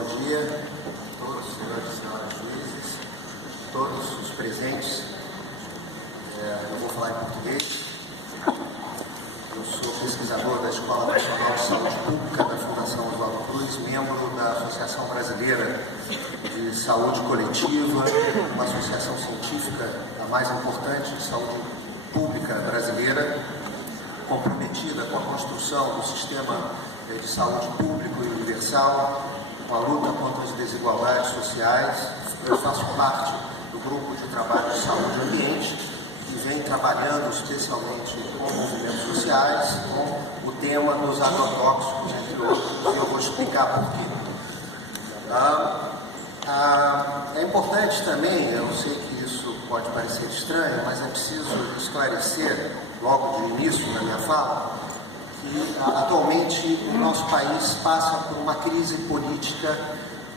bom dia a todos, senhoras e senhores juízes, todos os presentes. Eu vou falar em português. Eu sou pesquisador da Escola Nacional de Saúde Pública da Fundação Oswaldo Cruz, membro da Associação Brasileira de Saúde Coletiva, uma associação científica, a mais importante de saúde pública brasileira, comprometida com a construção do sistema de saúde público e universal, com a luta contra as desigualdades sociais. Eu faço parte do grupo de trabalho de saúde e ambiente, que vem trabalhando especialmente com movimentos sociais, com o tema dos agrotóxicos, entre outros, e eu vou explicar por quê. É importante também, eu sei que isso pode parecer estranho, mas é preciso esclarecer, logo de início na minha fala, que atualmente o nosso país passa por uma crise política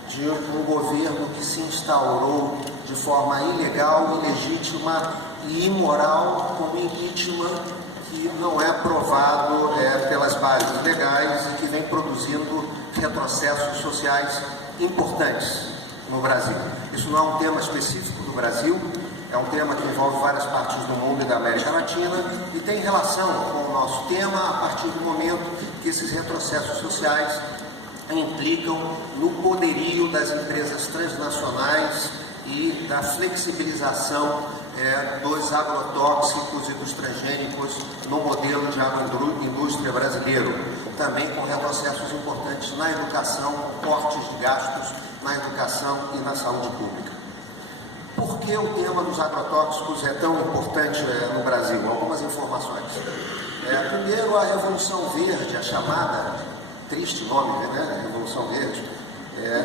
de um governo que se instaurou de forma ilegal, ilegítima e imoral, como impeachment, que não é aprovado pelas bases legais e que vem produzindo retrocessos sociais importantes no Brasil. Isso não é um tema específico do Brasil, é um tema que envolve várias partes do mundo e da América Latina e tem relação com o nosso tema a partir do momento que esses retrocessos sociais implicam no poderio das empresas transnacionais e da flexibilização dos agrotóxicos e dos transgênicos no modelo de agroindústria brasileiro, também com retrocessos importantes na educação, cortes de gastos na educação e na saúde pública. Por que o tema dos agrotóxicos é tão importante no Brasil? Algumas informações. Primeiro, a Revolução Verde, a chamada, triste nome, né? Revolução Verde,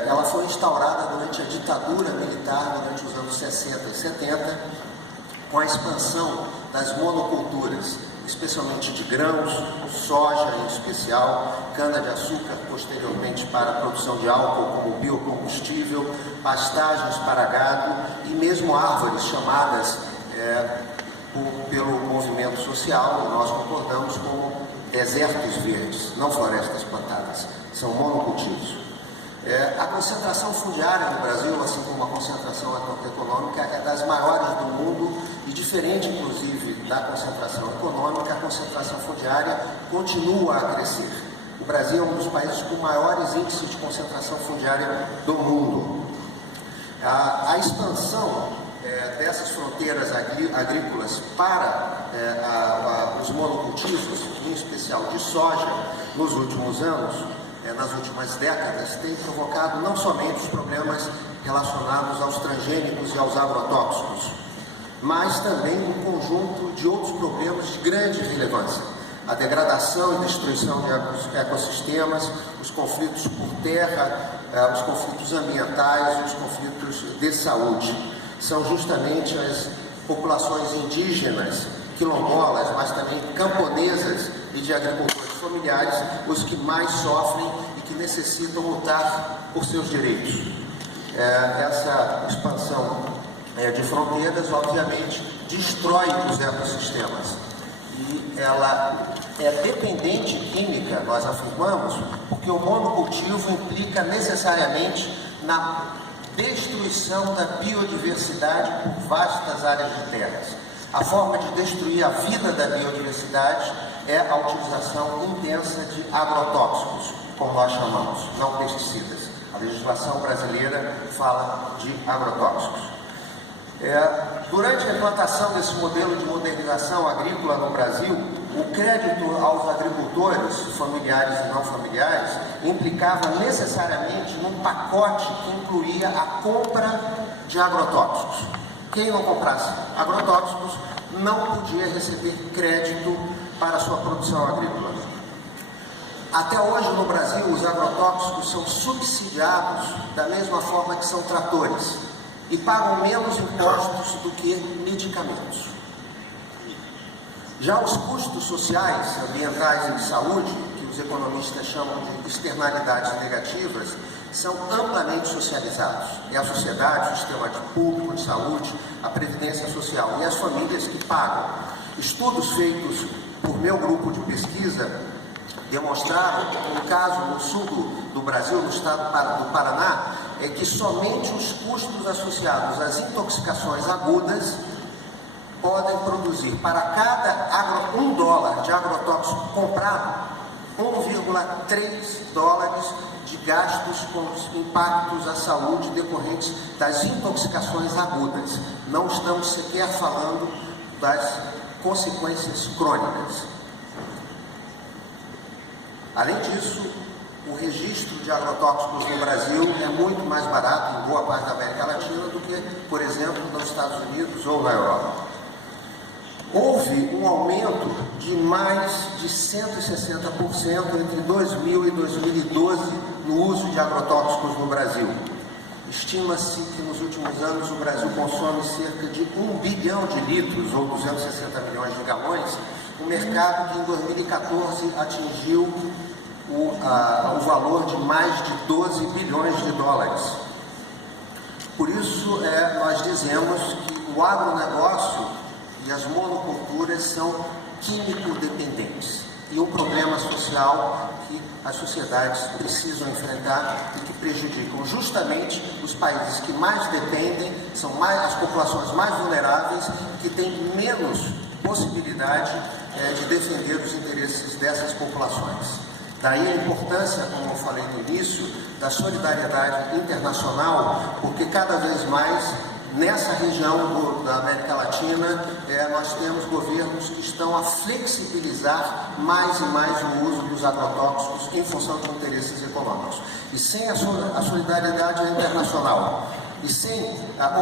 ela foi instaurada durante a ditadura militar, durante os anos 60 e 70, com a expansão das monoculturas, especialmente de grãos, soja em especial, cana-de-açúcar, posteriormente para a produção de álcool como biocombustível, pastagens para gado e mesmo árvores chamadas pelo movimento social, e nós concordamos, como desertos verdes, não florestas plantadas, são monocultivos. A concentração fundiária no Brasil, assim como a concentração econômica, é das maiores do mundo e, diferente inclusive da concentração econômica, a concentração fundiária continua a crescer. O Brasil é um dos países com maiores índices de concentração fundiária do mundo. A expansão dessas fronteiras agrícolas para os monocultivos, em especial de soja, nos últimos anos, nas últimas décadas, tem provocado não somente os problemas relacionados aos transgênicos e aos agrotóxicos, mas também um conjunto de outros problemas de grande relevância. A degradação e destruição de ecossistemas, os conflitos por terra, os conflitos ambientais, os conflitos de saúde. São justamente as populações indígenas, quilombolas, mas também camponesas e de agricultores familiares, os que mais sofrem e que necessitam lutar por seus direitos. Essa expansão de fronteiras, obviamente, destrói os ecossistemas. E ela é dependente química, nós afirmamos, porque o monocultivo implica necessariamente na destruição da biodiversidade por vastas áreas de terras. A forma de destruir a vida da biodiversidade é a utilização intensa de agrotóxicos, como nós chamamos, não pesticidas. A legislação brasileira fala de agrotóxicos. Durante a implantação desse modelo de modernização agrícola no Brasil, o crédito aos agricultores, familiares e não familiares, implicava necessariamente num pacote que incluía a compra de agrotóxicos. Quem não comprasse agrotóxicos não podia receber crédito para a sua produção agrícola. Até hoje no Brasil, os agrotóxicos são subsidiados da mesma forma que são tratores e pagam menos impostos do que medicamentos. Já os custos sociais, ambientais e de saúde, que os economistas chamam de externalidades negativas, são amplamente socializados. É a sociedade, o sistema público de saúde, a previdência social e as famílias que pagam. Estudos feitos por meu grupo de pesquisa demonstraram, no caso no sul do Brasil, no estado do Paraná, é que somente os custos associados às intoxicações agudas podem produzir, para cada $1 de agrotóxico comprado, 1,3 dólares de gastos com os impactos à saúde decorrentes das intoxicações agudas. Não estamos sequer falando das consequências crônicas. Além disso, o registro de agrotóxicos no Brasil é muito mais barato em boa parte da América Latina do que, por exemplo, nos Estados Unidos ou na Europa. Houve um aumento de mais de 160% entre 2000 e 2012 no uso de agrotóxicos no Brasil. Estima-se que nos últimos anos o Brasil consome cerca de 1 bilhão de litros, ou 260 milhões de galões, um mercado que em 2014 atingiu o valor de mais de 12 bilhões de dólares. Por isso, nós dizemos que o agronegócio e as monoculturas são químico-dependentes e um problema social que as sociedades precisam enfrentar e que prejudicam justamente os países que mais dependem, são as populações mais vulneráveis, que têm menos possibilidade de defender os interesses dessas populações. Daí a importância, como eu falei no início, da solidariedade internacional, porque cada vez mais nessa região da América Latina, nós temos governos que estão a flexibilizar mais e mais o uso dos agrotóxicos em função de interesses econômicos. E sem a solidariedade internacional,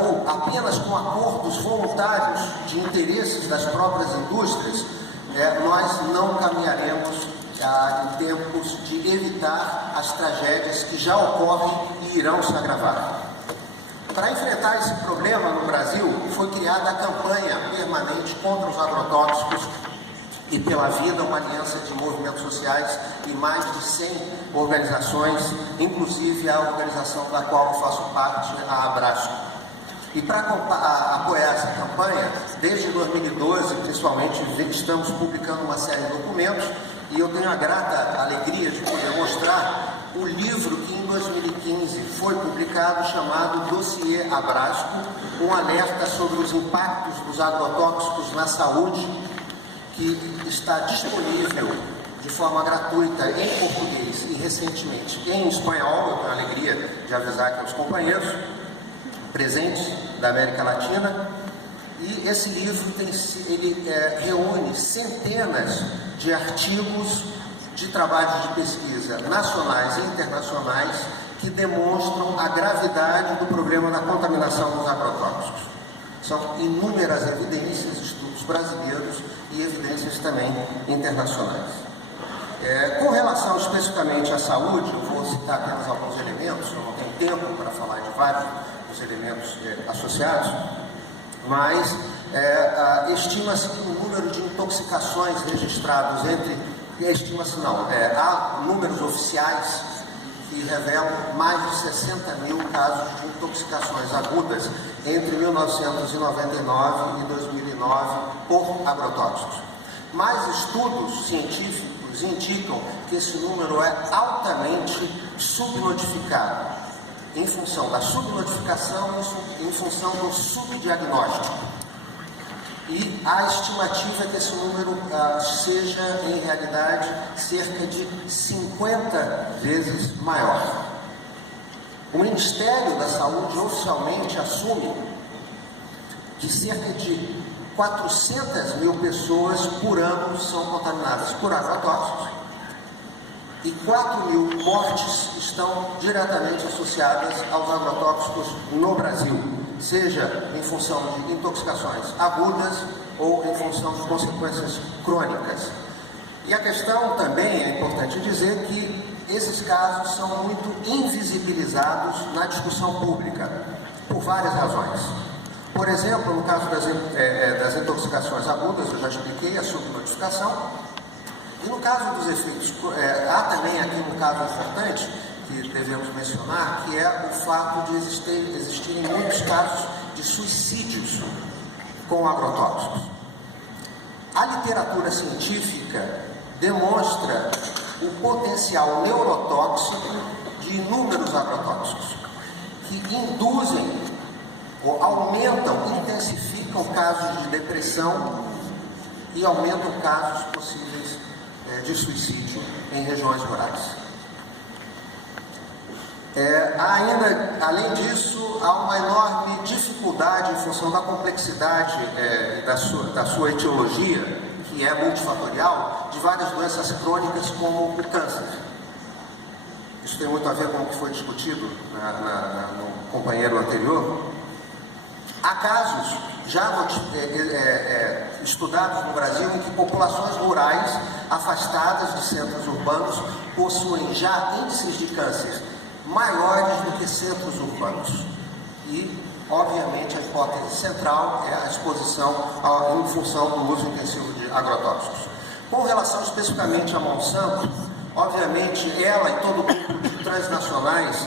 ou apenas com acordos voluntários de interesses das próprias indústrias, nós não caminharemos em tempos de evitar as tragédias que já ocorrem e irão se agravar. Para enfrentar esse problema no Brasil, foi criada a campanha permanente contra os agrotóxicos e pela vida, uma aliança de movimentos sociais e mais de 100 organizações, inclusive a organização da qual eu faço parte, a Abrasco. E para apoiar essa campanha, desde 2012, principalmente, estamos publicando uma série de documentos e eu tenho a grata alegria de poder mostrar o livro que em 2015 foi publicado, chamado Dossiê Abrasco, um alerta sobre os impactos dos agrotóxicos na saúde, que está disponível de forma gratuita em português e recentemente em espanhol. Eu tenho a alegria de avisar aqui aos companheiros presentes da América Latina. E esse livro reúne centenas de artigos de trabalhos de pesquisa nacionais e internacionais que demonstram a gravidade do problema da contaminação dos agrotóxicos. São inúmeras evidências, estudos brasileiros e evidências também internacionais. Com relação especificamente à saúde, eu vou citar apenas alguns elementos, eu não tenho tempo para falar de vários dos elementos associados, mas estima-se que o número de intoxicações registrados há números oficiais que revelam mais de 60 mil casos de intoxicações agudas entre 1999 e 2009 por agrotóxicos. Mas estudos científicos indicam que esse número é altamente subnotificado, em função da subnotificação e em função do subdiagnóstico. E a estimativa é que esse número seja, em realidade, cerca de 50 vezes maior. O Ministério da Saúde oficialmente assume que cerca de 400 mil pessoas por ano são contaminadas por agrotóxicos e 4 mil mortes estão diretamente associadas aos agrotóxicos no Brasil, seja em função de intoxicações agudas ou em função de consequências crônicas. E a questão também, é importante dizer, que esses casos são muito invisibilizados na discussão pública, por várias razões. Por exemplo, no caso das intoxicações agudas, eu já expliquei a subnotificação. E no caso dos efeitos, há também aqui um caso importante que devemos mencionar, que é o fato de existirem muitos casos de suicídios com agrotóxicos. A literatura científica demonstra o potencial neurotóxico de inúmeros agrotóxicos, que induzem ou aumentam, intensificam casos de depressão e aumentam casos possíveis de suicídio em regiões rurais. Ainda, além disso, há uma enorme dificuldade em função da complexidade da sua etiologia, que é multifatorial, de várias doenças crônicas como o câncer. Isso tem muito a ver com o que foi discutido no companheiro anterior. Há casos já estudados no Brasil em que populações rurais afastadas de centros urbanos possuem já índices de câncer maiores do que centros urbanos. E, obviamente, a hipótese central é a exposição em função do uso intensivo de agrotóxicos. Com relação especificamente a Monsanto, obviamente ela e todo o grupo de transnacionais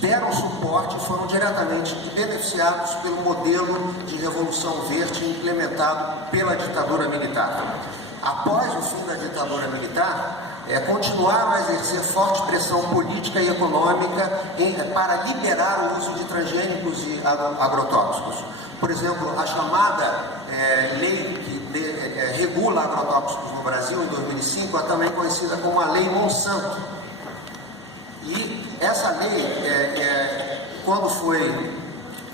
deram suporte e foram diretamente beneficiados pelo modelo de Revolução Verde implementado pela ditadura militar. Após o fim da ditadura militar, continuaram a exercer forte pressão política e econômica para liberar o uso de transgênicos e agrotóxicos. Por exemplo, a chamada lei que regula agrotóxicos no Brasil, em 2005, é também conhecida como a Lei Monsanto. E essa lei, quando foi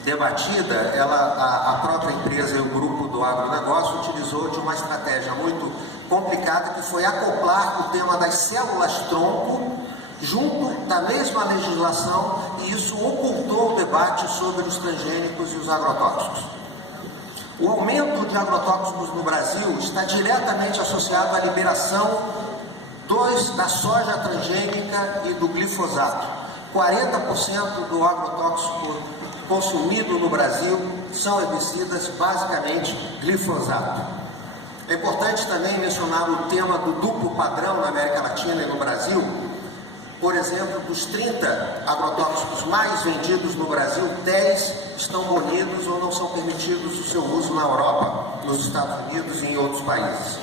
debatida, a própria empresa e o grupo do agronegócio utilizou de uma estratégia muito complicada, que foi acoplar o tema das células-tronco junto da mesma legislação, e isso ocultou o debate sobre os transgênicos e os agrotóxicos. O aumento de agrotóxicos no Brasil está diretamente associado à liberação da soja transgênica e do glifosato. 40% do agrotóxico consumido no Brasil são herbicidas, basicamente glifosato. É importante também mencionar o tema do duplo padrão na América Latina e no Brasil. Por exemplo, dos 30 agrotóxicos mais vendidos no Brasil, 10 estão banidos ou não são permitidos o seu uso na Europa, nos Estados Unidos e em outros países.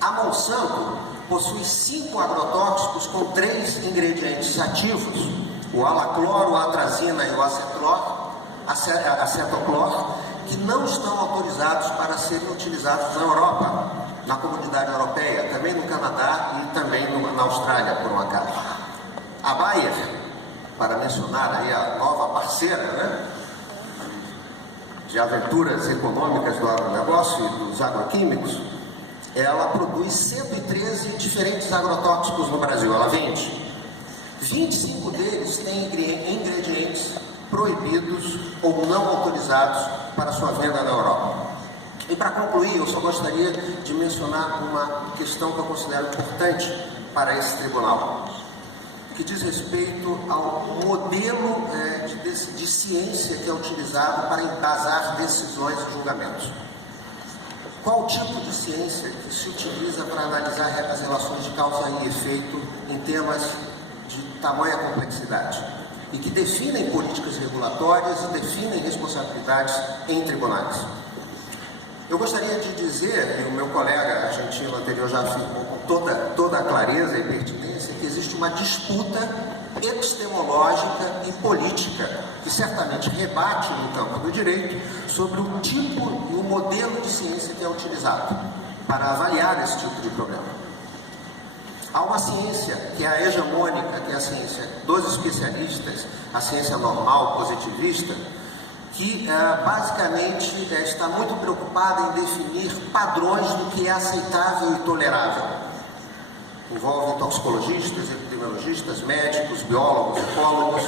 A Monsanto possui 5 agrotóxicos com 3 ingredientes ativos, o alacloro, a atrazina e o acetoclor, que não estão autorizados para serem utilizados na Europa, na Comunidade Europeia, também no Canadá e também na Austrália, por um acaso. A Bayer, para mencionar aí a nova parceira, de aventuras econômicas do agronegócio e dos agroquímicos, ela produz 113 diferentes agrotóxicos no Brasil, ela vende. 25 deles têm ingredientes proibidos ou não autorizados para sua venda na Europa. E para concluir, eu só gostaria de mencionar uma questão que eu considero importante para esse tribunal, que diz respeito ao modelo de ciência que é utilizado para embasar decisões e julgamentos. Qual tipo de ciência que se utiliza para analisar as relações de causa e efeito em temas de tamanha complexidade e que definem políticas regulatórias e definem responsabilidades em tribunais? Eu gostaria de dizer, e o meu colega argentino anterior já afirmou com toda a clareza e pertinência, que existe uma disputa epistemológica e política que certamente rebate no campo do direito sobre o tipo e o modelo de ciência que é utilizado para avaliar esse tipo de problema. Há uma ciência que é a hegemônica, que é a ciência dos especialistas, a ciência normal, positivista, que basicamente está muito preocupada em definir padrões do que é aceitável e tolerável. Envolve toxicologistas, epidemiologistas, médicos, biólogos, ecólogos,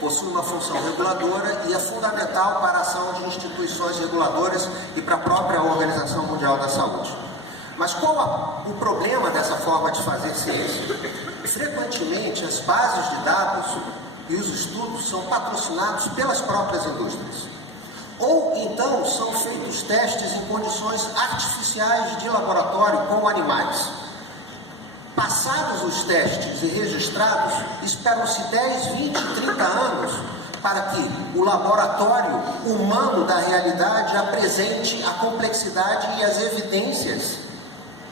possui uma função reguladora e é fundamental para a ação de instituições reguladoras e para a própria Organização Mundial da Saúde. Mas qual o problema dessa forma de fazer ciência? Frequentemente, as bases de dados e os estudos são patrocinados pelas próprias indústrias. Ou então são feitos testes em condições artificiais de laboratório com animais. Passados os testes e registrados, esperam-se 10, 20, 30 anos para que o laboratório humano da realidade apresente a complexidade e as evidências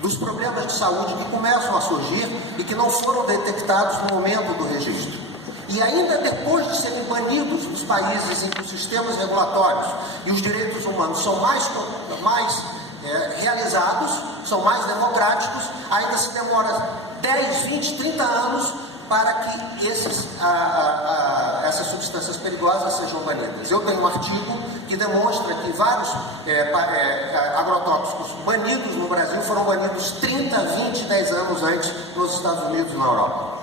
dos problemas de saúde que começam a surgir e que não foram detectados no momento do registro. E ainda depois de serem banidos dos países em que os sistemas regulatórios e os direitos humanos são mais realizados, são mais democráticos, ainda se demora 10, 20, 30 anos para que essas substâncias perigosas sejam banidas. Eu tenho um artigo que demonstra que vários agrotóxicos banidos no Brasil foram banidos 30, 20, 10 anos antes nos Estados Unidos e na Europa.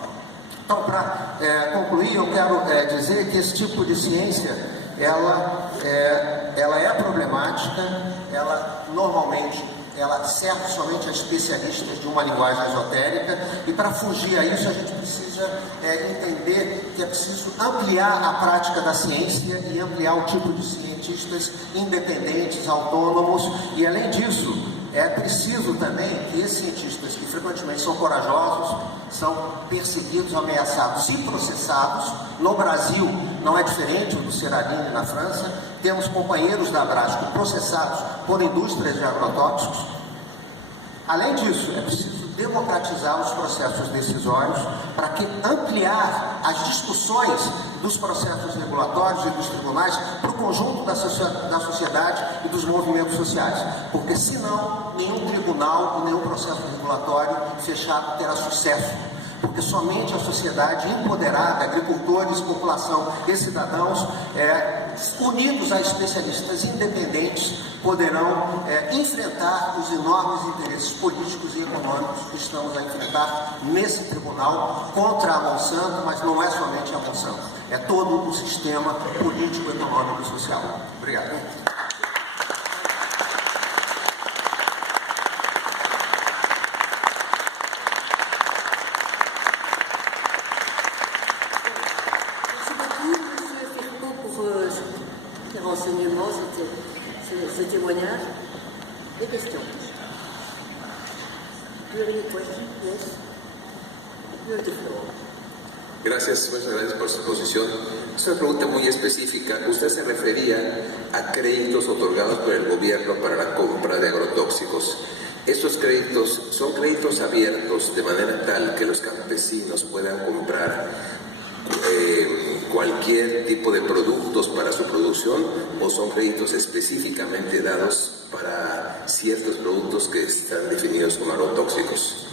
Então, para concluir, eu quero dizer que esse tipo de ciência, ela é problemática, ela normalmente serve somente a especialistas de uma linguagem esotérica, e para fugir a isso a gente precisa entender que é preciso ampliar a prática da ciência e ampliar o tipo de cientistas independentes, autônomos, e além disso, é preciso também que esses cientistas, que frequentemente são corajosos, são perseguidos, ameaçados e processados. No Brasil não é diferente do Seralini na França. Temos companheiros da Abrasco processados por indústrias de agrotóxicos. Além disso, é preciso democratizar os processos decisórios para que ampliar as discussões dos processos regulatórios e dos tribunais para o conjunto da sociedade e dos movimentos sociais, porque senão nenhum tribunal, nenhum processo regulatório fechado terá sucesso, porque somente a sociedade empoderada, agricultores, população e cidadãos, unidos a especialistas independentes, poderão enfrentar os enormes interesses políticos e econômicos que estamos a enfrentar nesse tribunal contra a Monsanto, mas não é somente a Monsanto, é todo o sistema político, econômico e social. Obrigado. Renseignements, ce témoignage. Des questions? Do you have any questions? Yes. You have the floor. Gracias, muchas gracias por su exposición. Es una pregunta muy específica. Usted se refería a créditos otorgados por el gobierno para la compra de agrotóxicos. Estos créditos son créditos abiertos de manera tal que los campesinos puedan comprar cualquier tipo de productos para su producción, o son créditos específicamente dados para ciertos productos que están definidos como agrotóxicos.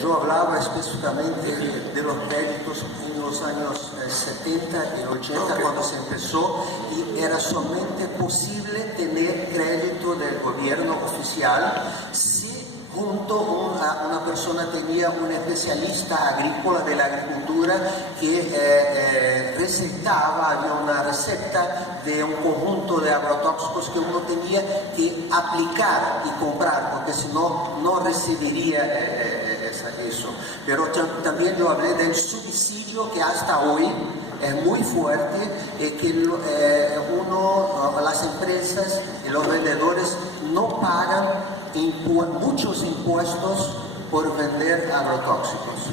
Yo hablaba específicamente de los créditos en los años 70 y 80, cuando se empezó, y era solamente posible tener crédito del gobierno oficial si junto a una persona tenía un especialista agrícola de la agricultura que recetaba, había una receta de un conjunto de agrotóxicos que uno tenía que aplicar y comprar, porque si no, no recibiría eso. Pero también yo hablé del subsidio que hasta hoy es muy fuerte, que las empresas y los vendedores no pagan muchos impuestos por vender agrotóxicos.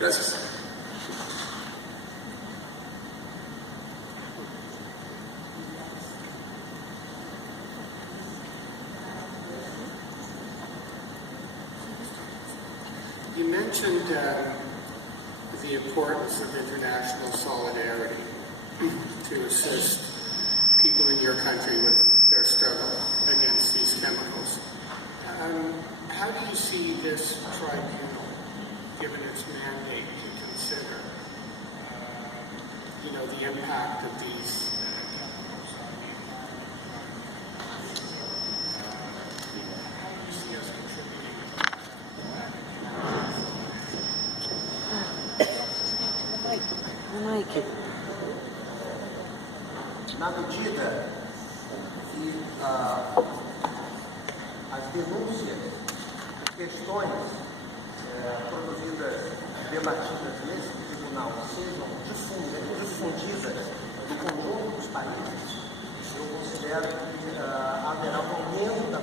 Gracias. You mentioned the importance of international solidarity to assist people in your country with their struggle against these chemicals. How do you see this tribunal, given its mandate, to consider, the impact of these? How do you see us contributing? Na medida que as denúncias, questões produzidas, debatidas nesse tribunal sejam difundidas no conjunto dos países, eu considero que haverá um aumento da